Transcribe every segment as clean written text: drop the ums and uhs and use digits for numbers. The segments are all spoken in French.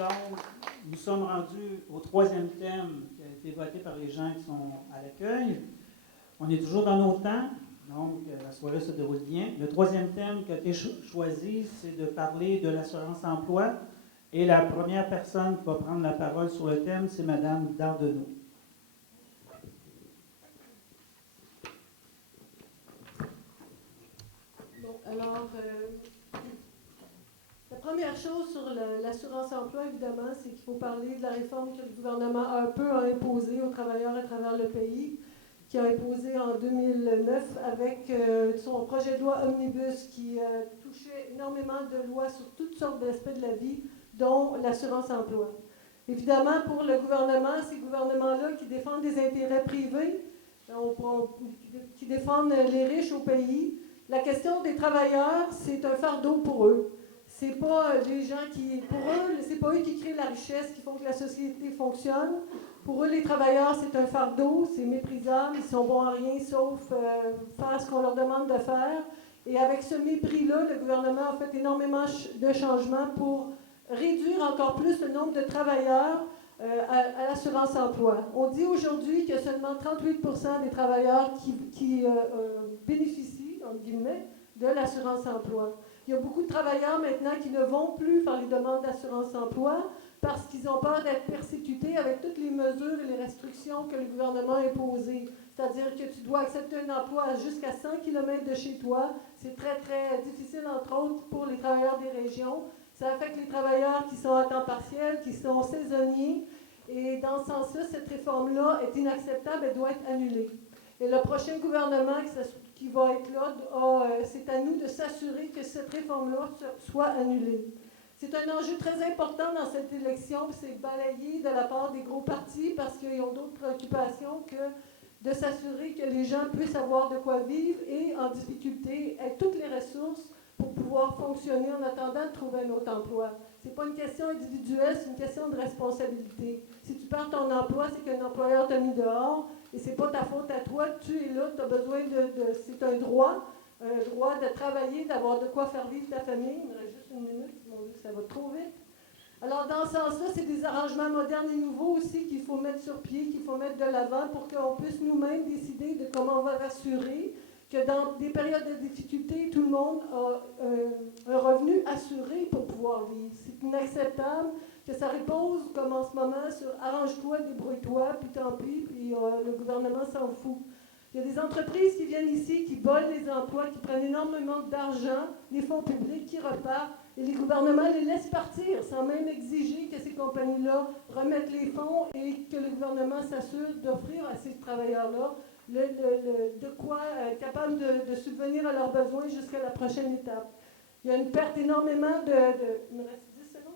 Donc, nous sommes rendus au troisième thème qui a été voté par les gens qui sont à l'accueil. On est toujours dans nos temps, donc la soirée se déroule bien. Le troisième thème qui a été choisi, c'est de parler de l'assurance-emploi. Et la première personne qui va prendre la parole sur le thème, c'est Mme Dardenot. Bon, alors, la première chose sur l'assurance-emploi, évidemment, c'est qu'il faut parler de la réforme que le gouvernement a un peu imposée aux travailleurs à travers le pays, qui a imposé en 2009 avec son projet de loi Omnibus qui touchait énormément de lois sur toutes sortes d'aspects de la vie, dont l'assurance-emploi. Évidemment, pour le gouvernement, ces gouvernements-là qui défendent des intérêts privés, qui défendent les riches au pays, la question des travailleurs, c'est un fardeau pour eux. C'est pas les gens qui, pour eux, c'est pas eux qui créent la richesse, qui font que la société fonctionne. Pour eux, les travailleurs, c'est un fardeau, c'est méprisable, ils sont bons à rien sauf faire ce qu'on leur demande de faire. Et avec ce mépris-là, le gouvernement a fait énormément de changements pour réduire encore plus le nombre de travailleurs à l'assurance-emploi. On dit aujourd'hui qu'il y a seulement 38% des travailleurs qui bénéficient, entre guillemets, de l'assurance-emploi. Il y a beaucoup de travailleurs maintenant qui ne vont plus faire les demandes d'assurance-emploi parce qu'ils ont peur d'être persécutés avec toutes les mesures et les restrictions que le gouvernement a imposées. C'est-à-dire que tu dois accepter un emploi à jusqu'à 100 km de chez toi. C'est très, très difficile, entre autres, pour les travailleurs des régions. Ça affecte les travailleurs qui sont à temps partiel, qui sont saisonniers. Et dans ce sens-là, cette réforme-là est inacceptable, elle doit être annulée. Et le prochain gouvernement qui va être là, c'est à nous de s'assurer que cette réforme-là soit annulée. C'est un enjeu très important dans cette élection, c'est balayé de la part des gros partis parce qu'ils ont d'autres préoccupations que de s'assurer que les gens puissent avoir de quoi vivre et en difficulté aient toutes les ressources pour pouvoir fonctionner en attendant de trouver un autre emploi. Ce n'est pas une question individuelle, c'est une question de responsabilité. Si tu perds ton emploi, c'est qu'un employeur t'a mis dehors et ce n'est pas ta faute à toi. Tu es là, tu as besoin c'est un droit de travailler, d'avoir de quoi faire vivre ta famille. Il me reste juste une minute, mon Dieu, ça va trop vite. Alors, dans ce sens-là, c'est des arrangements modernes et nouveaux aussi qu'il faut mettre sur pied, qu'il faut mettre de l'avant pour qu'on puisse nous-mêmes décider de comment on va rassurer que dans des périodes de difficulté, tout le monde a un revenu assuré pour pouvoir vivre. C'est inacceptable que ça repose, comme en ce moment, sur arrange-toi, débrouille-toi, puis tant pis, puis le gouvernement s'en fout. Il y a des entreprises qui viennent ici, qui volent les emplois, qui prennent énormément d'argent, les fonds publics qui repartent, et les gouvernements les laissent partir, sans même exiger que ces compagnies-là remettent les fonds et que le gouvernement s'assure d'offrir à ces travailleurs-là de quoi être capable de subvenir à leurs besoins jusqu'à la prochaine étape. Il y a une perte énormément Il me reste 10 secondes?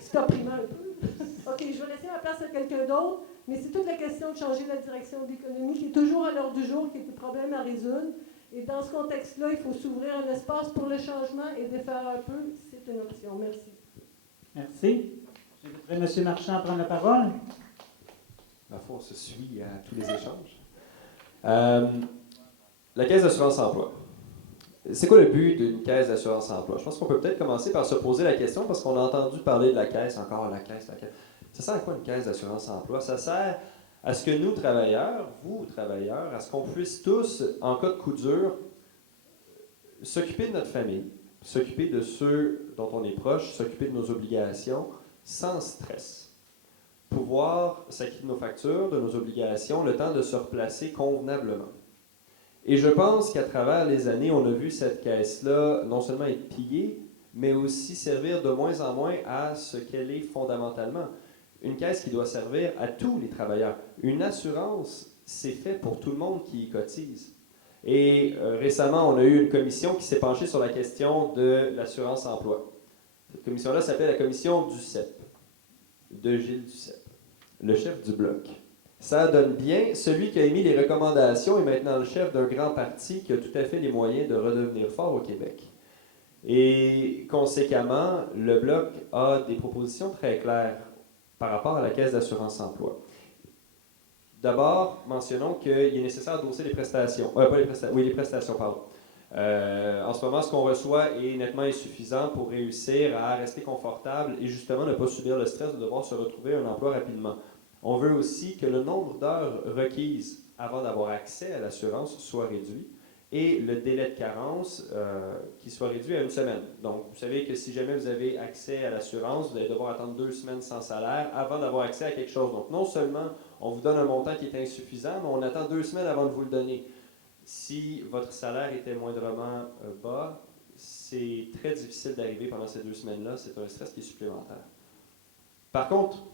C'est opprimant un peu. OK, je vais laisser la place à quelqu'un d'autre, mais c'est toute la question de changer la direction de l'économie qui est toujours à l'ordre du jour, qui est le problème à résoudre. Et dans ce contexte-là, il faut s'ouvrir un espace pour le changement et défaire un peu. C'est une option. Merci. Merci. J'inviterai M. Marchand à prendre la parole. La fois, on se suit à tous les échanges. La caisse d'assurance-emploi. C'est quoi le but d'une caisse d'assurance-emploi? Je pense qu'on peut peut-être commencer par se poser la question parce qu'on a entendu parler de la caisse, encore la caisse, la caisse. Ça sert à quoi une caisse d'assurance-emploi? Ça sert à ce que nous, travailleurs, vous, travailleurs, à ce qu'on puisse tous, en cas de coup dur, s'occuper de notre famille, s'occuper de ceux dont on est proche, s'occuper de nos obligations sans stress. Pouvoir s'acquitter de nos factures, de nos obligations, le temps de se replacer convenablement. Et je pense qu'à travers les années, on a vu cette caisse-là non seulement être pillée, mais aussi servir de moins en moins à ce qu'elle est fondamentalement. Une caisse qui doit servir à tous les travailleurs. Une assurance, c'est fait pour tout le monde qui y cotise. Et récemment, on a eu une commission qui s'est penchée sur la question de l'assurance-emploi. Cette commission-là s'appelle la commission Duceppe, de Gilles Duceppe, le chef du bloc. Ça donne bien, celui qui a émis les recommandations est maintenant le chef d'un grand parti qui a tout à fait les moyens de redevenir fort au Québec. Et conséquemment, le Bloc a des propositions très claires par rapport à la Caisse d'assurance-emploi. D'abord, mentionnons qu'il est nécessaire d'endosser les prestations. Les prestations, pardon. En ce moment, ce qu'on reçoit est nettement insuffisant pour réussir à rester confortable et justement ne pas subir le stress de devoir se retrouver un emploi rapidement. On veut aussi que le nombre d'heures requises avant d'avoir accès à l'assurance soit réduit et le délai de carence qui soit réduit à 1 semaine. Donc, vous savez que si jamais vous avez accès à l'assurance, vous allez devoir attendre 2 semaines sans salaire avant d'avoir accès à quelque chose. Donc, non seulement on vous donne un montant qui est insuffisant, mais on attend 2 semaines avant de vous le donner. Si votre salaire était moindrement bas, c'est très difficile d'arriver pendant ces 2 semaines-là. C'est un stress qui est supplémentaire. Par contre,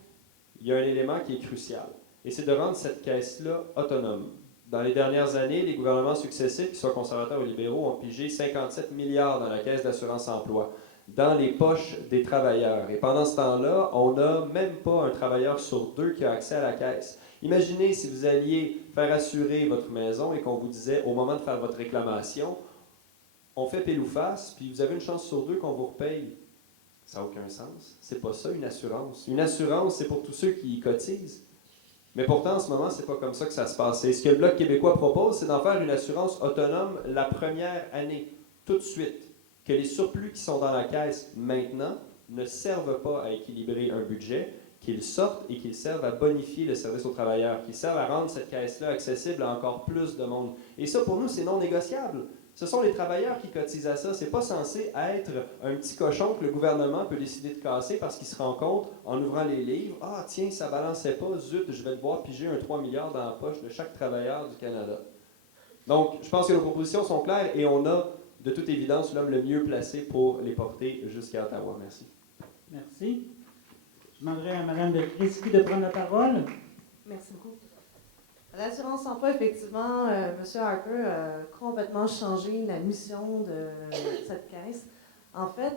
il y a un élément qui est crucial, et c'est de rendre cette caisse-là autonome. Dans les dernières années, les gouvernements successifs, qu'ils soient conservateurs ou libéraux, ont pigé 57 milliards dans la caisse d'assurance-emploi, dans les poches des travailleurs. Et pendant ce temps-là, on n'a même pas un travailleur sur 2 qui a accès à la caisse. Imaginez si vous alliez faire assurer votre maison et qu'on vous disait, au moment de faire votre réclamation, on fait pile ou face, puis vous avez une chance sur 2 qu'on vous repaye. Ça n'a aucun sens. C'est pas ça, une assurance. Une assurance, c'est pour tous ceux qui y cotisent. Mais pourtant, en ce moment, c'est pas comme ça que ça se passe. Et ce que le Bloc québécois propose, c'est d'en faire une assurance autonome la première année, tout de suite. Que les surplus qui sont dans la caisse maintenant ne servent pas à équilibrer un budget, qu'ils sortent et qu'ils servent à bonifier le service aux travailleurs, qu'ils servent à rendre cette caisse-là accessible à encore plus de monde. Et ça, pour nous, c'est non négociable. Ce sont les travailleurs qui cotisent à ça. C'est pas censé être un petit cochon que le gouvernement peut décider de casser parce qu'il se rend compte, en ouvrant les livres, « Ah, tiens, ça balançait pas, zut, je vais devoir piger un 3 milliards dans la poche de chaque travailleur du Canada. » Donc, je pense que nos propositions sont claires et on a, de toute évidence, l'homme le mieux placé pour les porter jusqu'à Ottawa. Merci. Merci. Je demanderai à Mme de Crisky de prendre la parole. Merci beaucoup. L'assurance-emploi, effectivement, M. Harper a complètement changé la mission de cette caisse. En fait,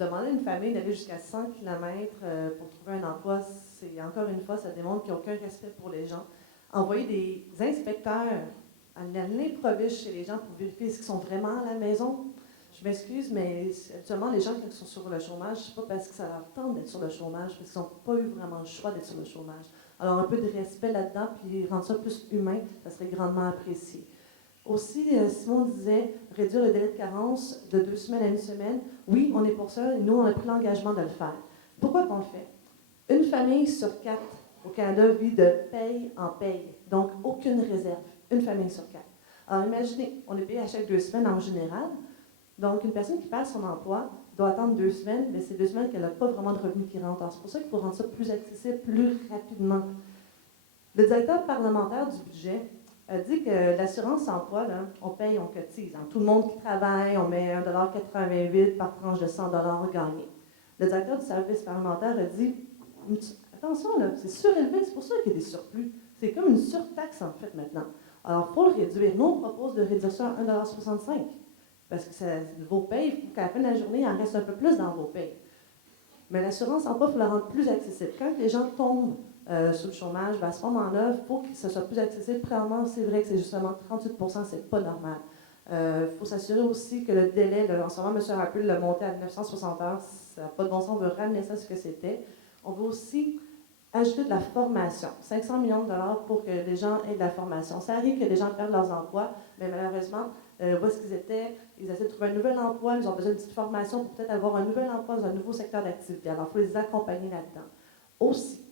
demander à une famille d'aller jusqu'à 100 km pour trouver un emploi, c'est encore une fois, ça démontre qu'il n'y a aucun respect pour les gens. Envoyer des inspecteurs à l'improviste chez les gens pour vérifier s'ils sont vraiment à la maison, je m'excuse, mais actuellement, les gens qui sont sur le chômage, c'est pas parce que ça leur tente d'être sur le chômage, parce qu'ils n'ont pas eu vraiment le choix d'être sur le chômage. Alors, un peu de respect là-dedans, puis rendre ça plus humain, ça serait grandement apprécié. Aussi, Simon disait, réduire le délai de carence de 2 semaines à 1 semaine. Oui, on est pour ça, et nous, on a pris l'engagement de le faire. Pourquoi qu'on le fait? Une famille sur 4 au Canada vit de paye en paye, donc aucune réserve. Une famille sur 4. Alors, imaginez, on est payé à chaque 2 semaines en général. Donc, une personne qui perd son emploi doit attendre 2 semaines, mais c'est 2 semaines qu'elle n'a pas vraiment de revenus qui rentrent. C'est pour ça qu'il faut rendre ça plus accessible, plus rapidement. Le directeur parlementaire du budget a dit que l'assurance-emploi, là, on paye, on cotise. Tout le monde qui travaille, on met 1,88 $ par tranche de 100 $ gagnés. Le directeur du service parlementaire a dit, attention, là, c'est surélevé, c'est pour ça qu'il y a des surplus. C'est comme une surtaxe, en fait, maintenant. Alors, il faut le réduire. Nous, on propose de réduire ça à 1,65 $. Parce que vos payes, il faut qu'à la fin de la journée, il en reste un peu plus dans vos payes. Mais l'assurance-emploi, il faut la rendre plus accessible. Quand les gens tombent sur le chômage, à ce moment-là, il faut que ce soit plus accessible. Premièrement, c'est vrai que c'est justement 38 %, c'est pas normal. Il faut s'assurer aussi que le délai, en ce moment, M. Harper l'a monté à 960 heures, ça n'a pas de bon sens, on veut ramener ça à ce que c'était. On veut aussi ajouter de la formation, 500 millions de dollars pour que les gens aient de la formation. Ça arrive que les gens perdent leurs emplois, mais malheureusement, où est-ce qu'ils étaient, ils essaient de trouver un nouvel emploi, ils ont besoin d'une petite formation pour peut-être avoir un nouvel emploi dans un nouveau secteur d'activité. Alors, il faut les accompagner là-dedans. Aussi,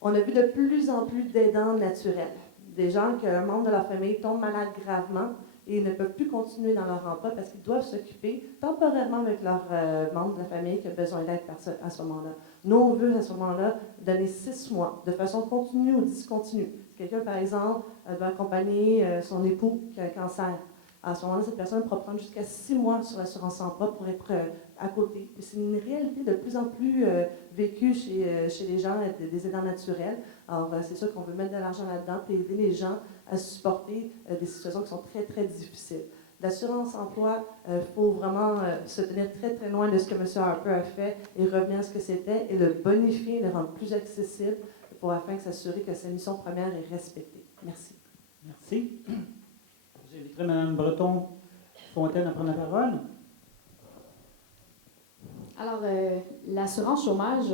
on a vu de plus en plus d'aidants naturels, des gens qu'un membre de leur famille tombe malade gravement et ne peuvent plus continuer dans leur emploi parce qu'ils doivent s'occuper temporairement avec leur membre de la famille qui a besoin d'aide à ce moment-là. Nous, on veut à ce moment-là donner 6 mois de façon continue ou discontinue. Si quelqu'un, par exemple, doit accompagner son époux qui a un cancer, à ce moment-là, cette personne pourra prendre jusqu'à 6 mois sur l'assurance-emploi pour être à côté. Puis c'est une réalité de plus en plus vécue chez les gens, des aidants naturels. Alors, c'est sûr qu'on veut mettre de l'argent là-dedans et aider les gens à supporter des situations qui sont très, très difficiles. L'assurance-emploi, il faut vraiment se tenir très, très loin de ce que M. Harper a fait et revenir à ce que c'était et le bonifier, le rendre plus accessible afin de s'assurer que sa mission première est respectée. Merci. Merci. J'inviterai Mme Breton-Fontaine à prendre la parole. Alors, l'assurance chômage,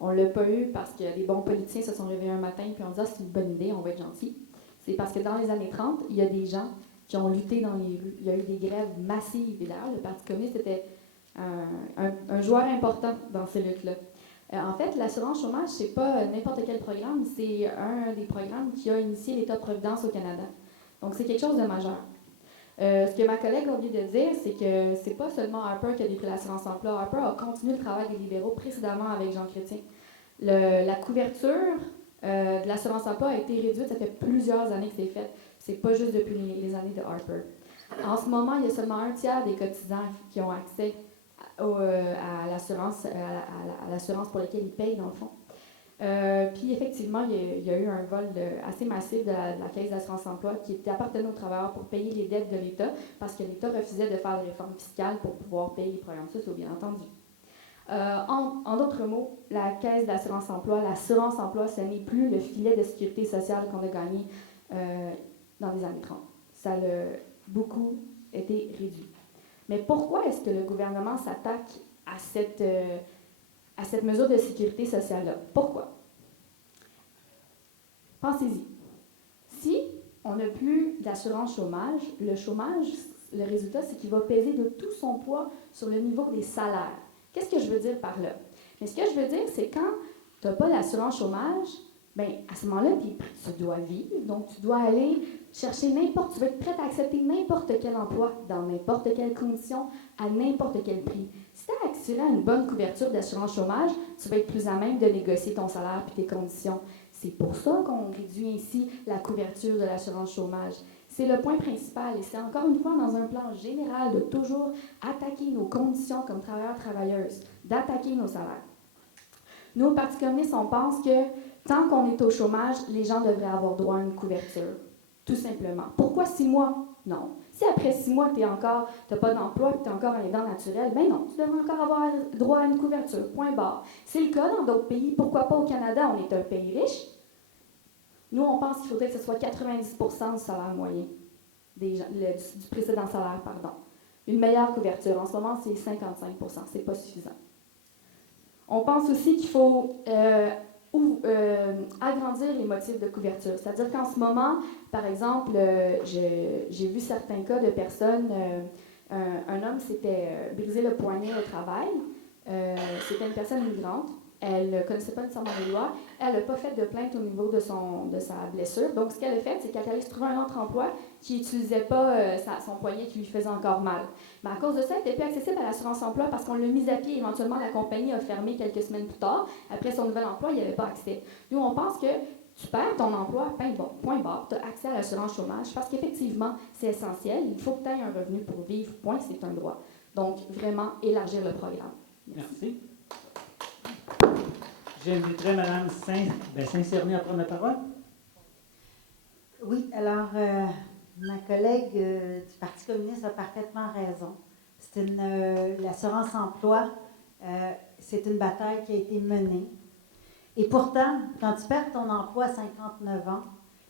on ne l'a pas eu parce que les bons politiciens se sont réveillés un matin et ont dit « Ah, c'est une bonne idée, on va être gentils ». C'est parce que dans les années 30, il y a des gens qui ont lutté dans les rues. Il y a eu des grèves massives. Et d'ailleurs, le Parti communiste était un joueur important dans ces luttes-là. En fait, l'assurance chômage, c'est pas n'importe quel programme, c'est un des programmes qui a initié l'État-providence au Canada. Donc, c'est quelque chose de majeur. Ce que ma collègue a oublié de dire, c'est que c'est pas seulement Harper qui a détruit l'assurance-emploi. Harper a continué le travail des libéraux précédemment avec Jean Chrétien. La couverture de l'assurance-emploi a été réduite, ça fait plusieurs années que c'est fait. C'est pas juste depuis les années de Harper. En ce moment, il y a seulement un tiers des cotisants qui ont accès à l'assurance pour laquelle ils payent, dans le fond. Puis effectivement, il y a eu un vol assez massif de la Caisse d'assurance-emploi qui appartenait aux travailleurs pour payer les dettes de l'État parce que l'État refusait de faire des réformes fiscales pour pouvoir payer les programmes sociaux, bien entendu. En d'autres mots, la Caisse d'assurance-emploi, l'assurance-emploi, ce n'est plus le filet de sécurité sociale qu'on a gagné dans les années 30. Ça a beaucoup été réduit. Mais pourquoi est-ce que le gouvernement s'attaque à cette mesure de sécurité sociale-là? Pourquoi? Pensez-y. Si on n'a plus d'assurance chômage, le résultat, c'est qu'il va peser de tout son poids sur le niveau des salaires. Qu'est-ce que je veux dire par là? Mais ce que je veux dire, c'est quand tu n'as pas d'assurance chômage, bien, à ce moment-là, tu dois vivre, donc tu dois aller chercher tu vas être prête à accepter n'importe quel emploi, dans n'importe quelle condition, à n'importe quel prix. Si tu as accès à une bonne couverture d'assurance chômage, tu vas être plus à même de négocier ton salaire et tes conditions. C'est pour ça qu'on réduit ainsi la couverture de l'assurance chômage. C'est le point principal et c'est encore une fois dans un plan général de toujours attaquer nos conditions comme travailleurs-travailleuses, d'attaquer nos salaires. Nous, au Parti communiste, on pense que tant qu'on est au chômage, les gens devraient avoir droit à une couverture, tout simplement. Pourquoi 6 mois? Non. Si après 6 mois, tu n'as pas d'emploi et tu es encore un aidant naturel, bien non, tu devrais encore avoir droit à une couverture, point barre. C'est le cas dans d'autres pays. Pourquoi pas au Canada? On est un pays riche. Nous, on pense qu'il faudrait que ce soit 90% du salaire moyen, du précédent salaire, pardon. Une meilleure couverture. En ce moment, c'est 55%. C'est pas suffisant. On pense aussi qu'il faut agrandir les motifs de couverture. C'est-à-dire qu'en ce moment, par exemple, j'ai vu certains cas de personnes, un homme s'était brisé le poignet au travail, c'était une personne migrante, elle ne connaissait pas nécessairement les lois, elle n'a pas fait de plainte au niveau de sa blessure. Donc, ce qu'elle a fait, c'est qu'elle allait se trouver un autre emploi qui n'utilisait pas son poignet qui lui faisait encore mal. Mais à cause de ça, elle n'était plus accessible à l'assurance-emploi parce qu'on l'a mise à pied. Éventuellement, la compagnie a fermé quelques semaines plus tard. Après son nouvel emploi, il n'y avait pas accès. Nous, on pense que tu perds ton emploi, point barre, tu as accès à l'assurance chômage parce qu'effectivement, c'est essentiel. Il faut que tu aies un revenu pour vivre, point, c'est un droit. Donc, vraiment, élargir le programme. Merci. J'inviterai Mme Saint-Cerny à prendre la parole. Oui, alors, ma collègue du Parti communiste a parfaitement raison. L'assurance-emploi, c'est une bataille qui a été menée. Et pourtant, quand tu perds ton emploi à 59 ans,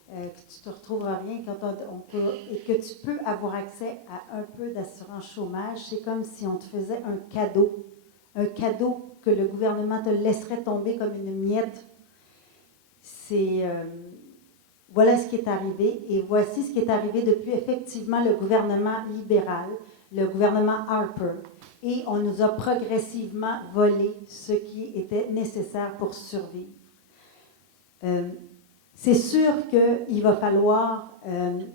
que tu ne te retrouves à rien et que tu peux avoir accès à un peu d'assurance chômage, c'est comme si on te faisait un cadeau que le gouvernement te laisserait tomber comme une miette. Voilà ce qui est arrivé, et voici ce qui est arrivé depuis effectivement le gouvernement libéral, le gouvernement Harper, et on nous a progressivement volé ce qui était nécessaire pour survivre. C'est sûr qu'il va falloir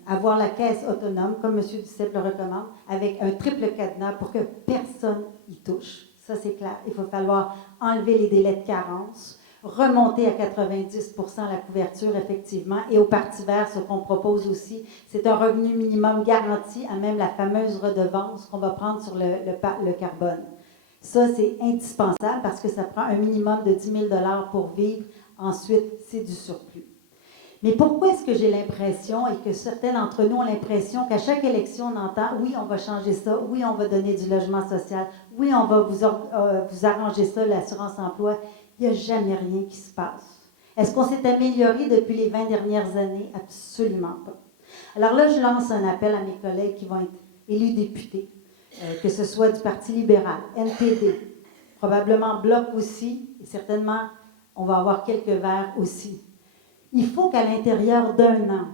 avoir la caisse autonome, comme M. Duceppe le recommande, avec un triple cadenas pour que personne y touche. Ça, c'est clair. Il va falloir enlever les délais de carence, remonter à 90% la couverture, effectivement. Et au Parti vert, ce qu'on propose aussi, c'est un revenu minimum garanti à même la fameuse redevance qu'on va prendre sur le carbone. Ça, c'est indispensable parce que ça prend un minimum de 10 000 $ pour vivre. Ensuite, c'est du surplus. Mais pourquoi est-ce que j'ai l'impression, et que certains d'entre nous ont l'impression qu'à chaque élection, on entend « oui, on va changer ça, oui, on va donner du logement social, oui, on va vous arranger ça, l'assurance-emploi », il n'y a jamais rien qui se passe. Est-ce qu'on s'est amélioré depuis les 20 dernières années? Absolument pas. Alors là, je lance un appel à mes collègues qui vont être élus députés, que ce soit du Parti libéral, NPD, probablement Bloc aussi, et certainement, on va avoir quelques Verts aussi. Il faut qu'à l'intérieur d'1 an,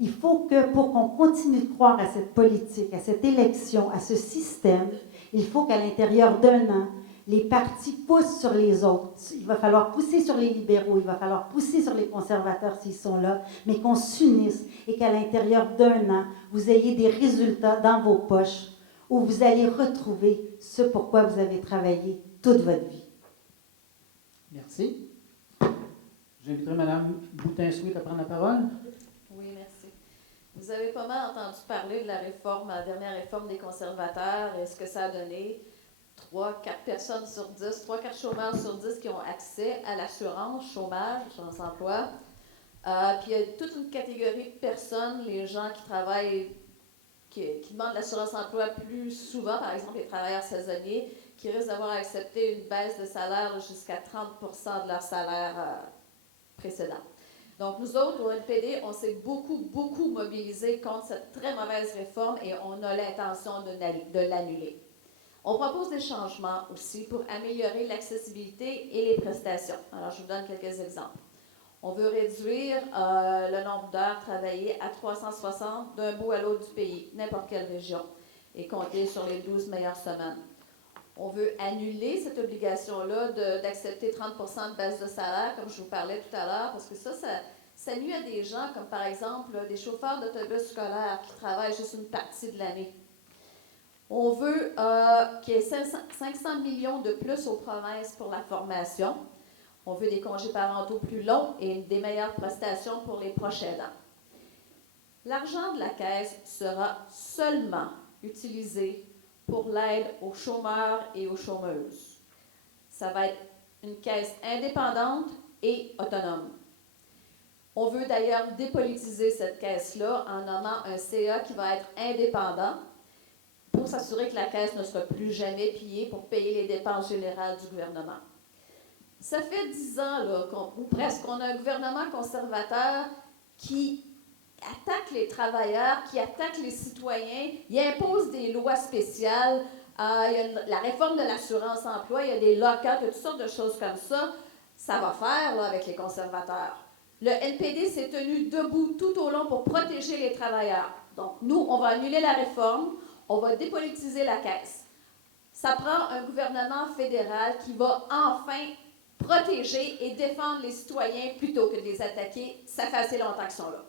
Il faut que, pour qu'on continue de croire à cette politique, à cette élection, à ce système, il faut qu'à l'intérieur d'un an, les partis poussent sur les autres. Il va falloir pousser sur les libéraux, il va falloir pousser sur les conservateurs s'ils sont là, mais qu'on s'unisse et qu'à l'intérieur d'un an, vous ayez des résultats dans vos poches où vous allez retrouver ce pourquoi vous avez travaillé toute votre vie. Merci. J'inviterai Mme Boutin-Souhait à prendre la parole. Oui, merci. Vous avez pas mal entendu parler de la dernière réforme des conservateurs et ce que ça a donné. 3-4 personnes sur 10, 3-4 chômeurs sur 10 qui ont accès à l'assurance chômage, assurance emploi. Puis il y a toute une catégorie de personnes, les gens qui travaillent, qui demandent l'assurance emploi plus souvent, par exemple les travailleurs saisonniers, qui risquent d'avoir accepté une baisse de salaire jusqu'à 30% de leur salaire précédent. Donc, nous autres, au NPD, on s'est beaucoup mobilisés contre cette très mauvaise réforme et on a l'intention de l'annuler. On propose des changements aussi pour améliorer l'accessibilité et les prestations. Alors, je vous donne quelques exemples. On veut réduire le nombre d'heures travaillées à 360 d'un bout à l'autre du pays, n'importe quelle région, et compter sur les 12 meilleures semaines. On veut annuler cette obligation-là d'accepter 30% de baisse de salaire, comme je vous parlais tout à l'heure, parce que ça nuit à des gens, comme par exemple des chauffeurs d'autobus scolaires qui travaillent juste une partie de l'année. On veut qu'il y ait 500 millions de plus aux provinces pour la formation. On veut des congés parentaux plus longs et des meilleures prestations pour les proches aidants. L'argent de la Caisse sera seulement utilisé pour l'aide aux chômeurs et aux chômeuses. Ça va être une caisse indépendante et autonome. On veut d'ailleurs dépolitiser cette caisse-là en nommant un CA qui va être indépendant pour s'assurer que la caisse ne sera plus jamais pillée pour payer les dépenses générales du gouvernement. Ça fait 10 ans, là, ou presque, qu'on a un gouvernement conservateur qui attaque les travailleurs, qui attaque les citoyens, il impose des lois spéciales, il y a la réforme de l'assurance-emploi, il y a des lockouts, toutes sortes de choses comme ça. Ça va faire là, avec les conservateurs. Le NPD s'est tenu debout tout au long pour protéger les travailleurs. Donc, nous, on va annuler la réforme, on va dépolitiser la Caisse. Ça prend un gouvernement fédéral qui va enfin protéger et défendre les citoyens plutôt que de les attaquer. Ça fait assez longtemps qu'ils sont là.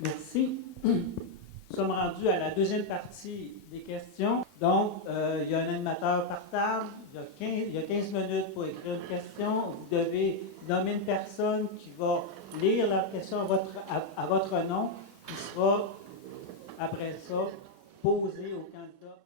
Merci. Nous sommes rendus à la deuxième partie des questions. Donc, il y a un animateur par table. Il y a 15 minutes pour écrire une question. Vous devez nommer une personne qui va lire la question à votre nom, qui sera, après ça, posée au candidat.